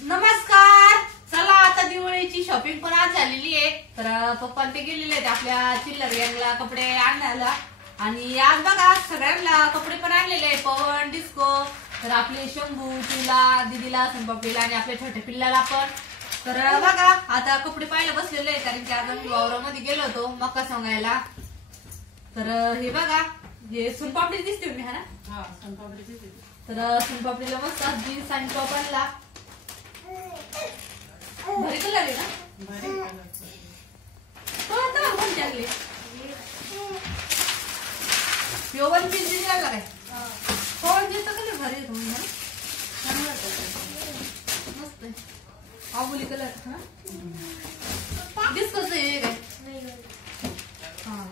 नमस्कार. चला आता दिवाळीची शॉपिंग पण आज झालेली आहे. तर पप्पा ते गेलेले आहेत आपल्या चिल्लर गँगला कपडे आणायला. आणि आज बघा सगळ्यांना कपडे पण आणलेले आहे. पवन, डिस्को, तर आपले शंभू, तुला, दीदीला, संपापीला आणि आपल्या छोट्या पिल्लाला पण. तर बघा आता कपडे पाहायला बसलेले आहे कारण की आज आम्ही वावरामध्ये गेलो होतो मका सांगायला. तर हे बघा हे सोनपापडी दिसते मी हा ना. सोनपापडी दिसते. तर सोनपापडीला मस्त जीन्स आणि टॉप आणला. भारी कलर आहे ना. भारी कलर. तो कोण चांगले वन पीस दिसायला काय कोण देतो कलर भारी आहे तुम्ही ना. मस्त आहे आबुली कलर. डिस्कोच आहे काय. हा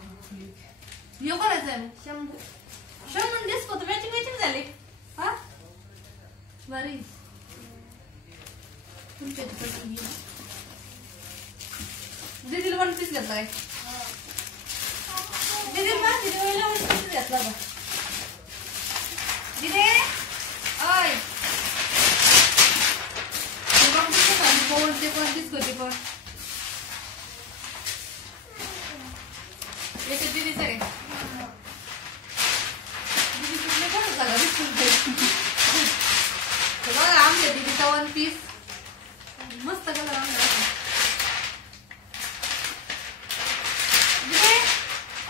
यो करायचं आहे शंभू शंभू डिस्को तर मॅचिंग मॅचिंग झाली. हा भारी दीदीला वन पीस घेतला काय. दीदीला वन पीस घेतला का दीदी. ओय पण दिसतो पण एक दीदीच आहे. दीदी कुठले कोणच झाला बघा आमच्या दीदीचा वन पीस मस्त कलर आणला.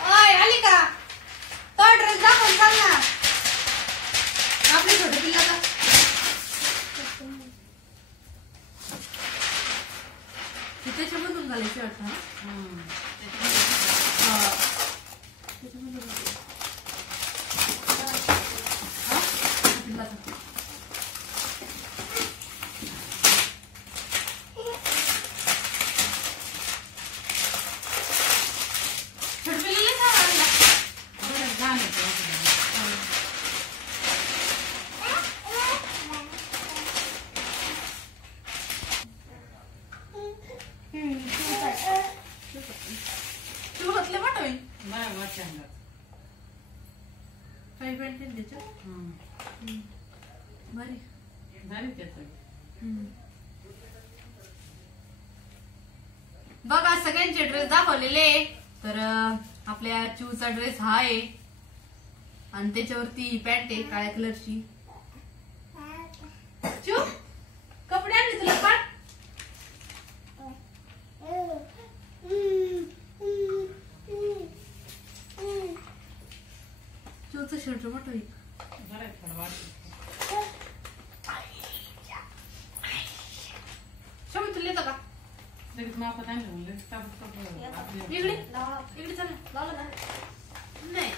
ओय आली का तो ड्रेस दाखवून चाल ना आपल्या छोट्या पिल्लाचा. त्याच्यामधून घालायची वाटतं. बघा सगळ्यांचे ड्रेस दाखवलेले. तर आपल्या चूचा ड्रेस हा आहे आणि त्याच्यावरती पॅन्ट आहे काळ्या कलरची. चू कपडे आणले तुला पण. चूचं शर्ट मोठं आहे. शमी तुला येतं का इकडे इकडे चल लावलं नाही.